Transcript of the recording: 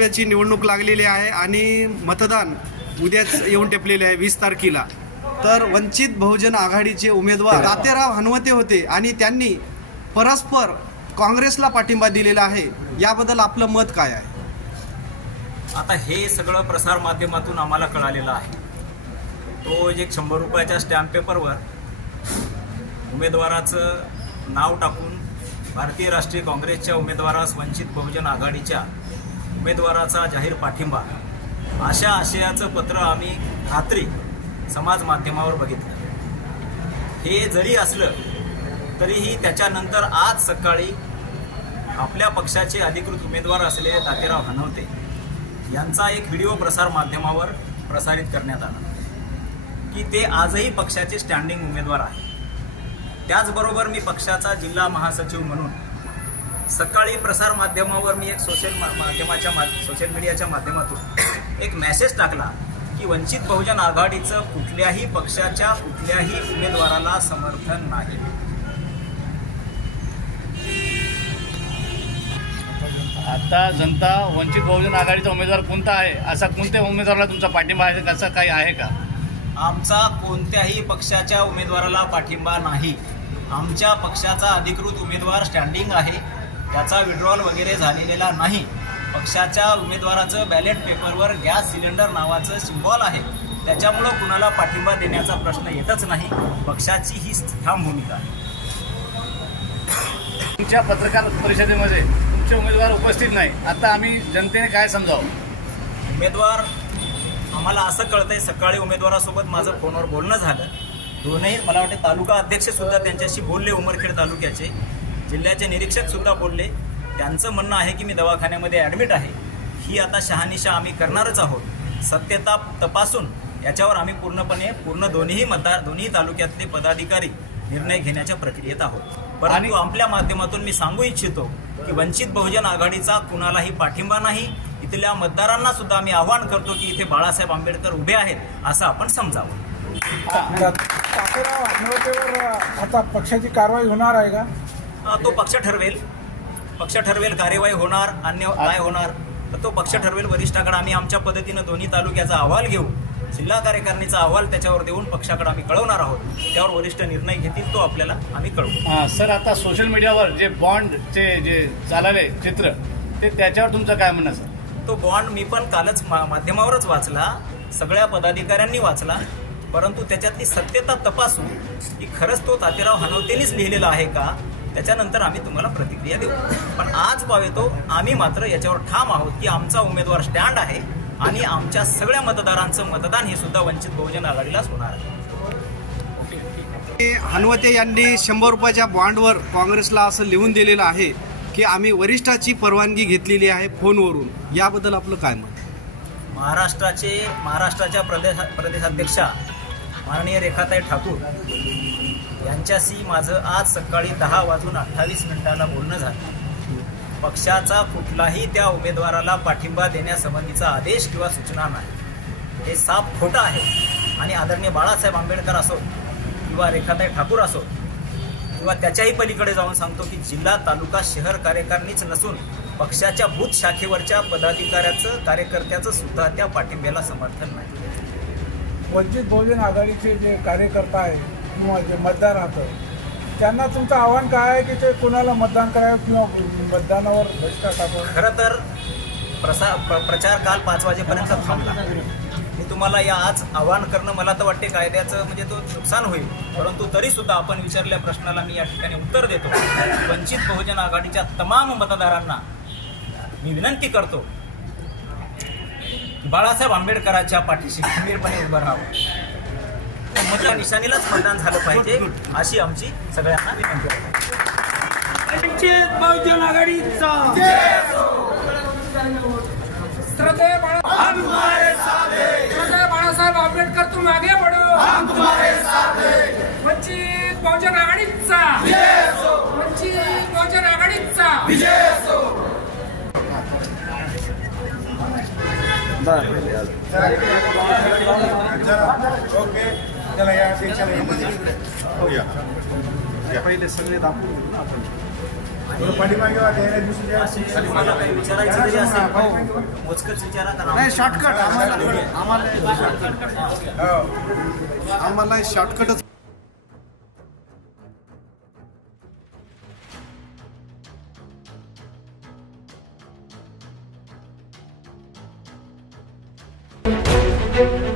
विधानसभेची निवडणूक लागलेली आहे आणि मतदान उद्याच येऊन टेपलेले आहे वीस तारखेला. तर वंचित बहुजन आघाडीचे उमेदवार तातेराव हनवते होते आणि त्यांनी परस्पर काँग्रेसला पाठिंबा दिलेला आहे. याबद्दल आपलं मत काय आहे? आता हे सगळं प्रसार माध्यमातून आम्हाला कळालेलं आहे. तो एक शंभर रुपयाच्या स्टॅम्प पेपरवर उमेदवाराचं नाव टाकून भारतीय राष्ट्रीय काँग्रेसच्या उमेदवारास वंचित बहुजन आघाडीच्या उमेदवाराचा जाहीर पाठिंबा. अशा आशयाचं पत्र आम्ही रात्री समाज माध्यमावर बघितलं. हे जरी असलं तरीही त्याच्यानंतर आज सकाळी आपल्या पक्षाचे अधिकृत उमेदवार असलेले तातेराव हनवते यांचा एक व्हिडिओ प्रसार माध्यमावर प्रसारित करण्यात आला. की ते आजही पक्षाचे स्टँडिंग उमेदवार आहे त्याचबरोबर मी पक्षाचा जिल्हा महासचिव म्हणून सकाळी प्रसार माध्यमावर मी एक सोशल माध्यमाच्या मा सोशल मीडियाच्या माध्यमातून एक मेसेज टाकला की वंचित बहुजन आघाडीचं कुठल्याही पक्षाच्या कुठल्याही उमेदवाराला समर्थन नाही. आता जनता वंचित बहुजन आघाडीचा उमेदवार कोणता आहे? असा कोणत्या उमेदवाराला तुमचा पाठिंबा आहे? कसं काही आहे का? आमचा कोणत्याही पक्षाच्या उमेदवाराला पाठिंबा नाही. आमच्या पक्षाचा अधिकृत उमेदवार स्टँडिंग आहे. त्याचा विड्रॉल वगैरे झालेला नाही. पक्षाच्या उमेदवाराचं बॅलेट पेपरवर गॅस सिलेंडर नावाचं सिम्बॉल आहे. त्याच्यामुळं कुणाला पाठिंबा देण्याचा प्रश्न येतच नाही. पक्षाची ही ठाम भूमिका आहे. तुमच्या पत्रकार परिषदेमध्ये तुमचे उमेदवार उपस्थित नाही. आता आम्ही जनतेने काय समजावं? उमेदवार आम्हाला असं कळतंय सकाळी उमेदवारासोबत माझं फोनवर बोलणं झालं. दोनही मला वाटते तालुका अध्यक्ष सुद्धा त्यांच्याशी बोलले उमरखेड तालुक्याचे. जिल्ह्याचे निरीक्षक सुद्धा बोलले त्यांचं म्हणणं आहे की मी दवाखान्यामध्ये ॲडमिट आहे. ही आता शहानिशा आम्ही करणारच आहोत. सत्यता तपासून याच्यावर आम्ही पूर्णपणे पूर्ण दोन्ही मतदार दोन्ही तालुक्यातले पदाधिकारी निर्णय घेण्याच्या प्रक्रियेत आहोत. परंतु आपल्या माध्यमातून मी सांगू इच्छितो की वंचित बहुजन आघाडीचा कुणालाही पाठिंबा नाही. इथल्या मतदारांना सुद्धा आम्ही आवाहन करतो की इथे बाळासाहेब आंबेडकर उभे आहेत असं आपण समजावं. आता पक्षाची कारवाई होणार आहे का? तो पक्ष ठरवेल. पक्ष ठरवेल कार्यवाही होणार अन्य काय होणार तर तो पक्ष ठरवेल. वरिष्ठाकडे आम्ही आमच्या पद्धतीनं दोन्ही तालुक्याचा अहवाल घेऊ. जिल्हा कार्यकारिणीचा अहवाल त्याच्यावर देऊन पक्षाकडे आम्ही कळवणार आहोत. त्यावर वरिष्ठ निर्णय घेतील तो आपल्याला आम्ही कळवू. हां सर आता सोशल मीडियावर जे बॉन्डचे जे चालले चित्र ते त्याच्यावर तुमचं काय म्हणणं सर? तो बॉन्ड मी पण कालच माध्यमावरच वाचला. सगळ्या पदाधिकाऱ्यांनी वाचला. परंतु त्याच्यातली सत्यता तपासून की खरंच तो तातेराव हनवतेनीच लिहिलेला आहे का? त्याच्यानंतर आम्ही तुम्हाला प्रतिक्रिया देऊ. पण आज पावेतो आम्ही मात्र याच्यावर ठाम आहोत की आमचा उमेदवार स्टँड आहे आणि आमच्या सगळ्या मतदारांचं मतदान हे सुद्धा वंचित बहुजन आघाडीलाच होणार आहे. हनुवते यांनी शंभर रुपयाच्या बॉन्डवर काँग्रेसला असं लिहून दिलेलं आहे की आम्ही वरिष्ठाची परवानगी घेतलेली आहे फोनवरून. याबद्दल आपलं काय मत? महाराष्ट्राचे महाराष्ट्राच्या प्रदेश प्रदेशाध्यक्षा माननीय रेखाताई ठाकूर यांच्याशी माझं आज सकाळी दहा वाजून अठ्ठावीस मिनिटाला बोलणं झालं. पक्षाचा कुठलाही त्या उमेदवाराला पाठिंबा देण्यासंबंधीचा आदेश किंवा सूचना नाही. हे साफ खोटं आहे. आणि आदरणीय बाळासाहेब आंबेडकर असो किंवा रेखाताई ठाकूर असो किंवा त्याच्याही पलीकडे जाऊन सांगतो की जिल्हा तालुका शहर कार्यकारणीच नसून पक्षाच्या बूथ शाखेवरच्या पदाधिकाऱ्याचं कार्यकर्त्याचं सुद्धा त्या पाठिंब्याला समर्थन नाही. वंचित बहुजन आघाडीचे जे कार्यकर्ता आहे जे मतदार राहतं त्यांना तुमचं आव्हान काय आहे की ते कोणाला मतदान करावं किंवा मतदानावर बहिष्कार टाकावं? खरं तर प्रसा प्र- प्रचार काल पाच वाजेपर्यंत थांबला. मी तुम्हाला या आज आवाहन करणं मला तर वाटते कायद्याचं म्हणजे तो नुकसान होईल. परंतु तरी सुद्धा आपण विचारलेल्या प्रश्नाला मी या ठिकाणी उत्तर देतो. वंचित बहुजन आघाडीच्या तमाम मतदारांना मी विनंती करतो बाळासाहेब आंबेडकरांच्या पाठीशी खंबीरपणे उभं राहावं. मतदान निशाणीलाच मतदान झालं पाहिजे अशी आमची सगळ्यांना विनंती आहे. हैं। बाळासाहेब आंबेडकर तुम आगे बढ़ो हम तुम्हारे साथ हैं। वंचित बहुजन आघाडीचा. वंचित बहुजन आघाडीचा. पहिले सगळे दाखवून देऊ ना आपण. थोडं पाठीमागे वा, त्याला दुसरी असे द्या. तुम्हाला काही विचारायचं जरी त्यांना सांगा, असेल. पाठीमागे वा. मोजकच विचारा कारण नाही शॉर्टकट आम्हाला आम्हाला हो. आम्हाला शॉर्टकटच Thank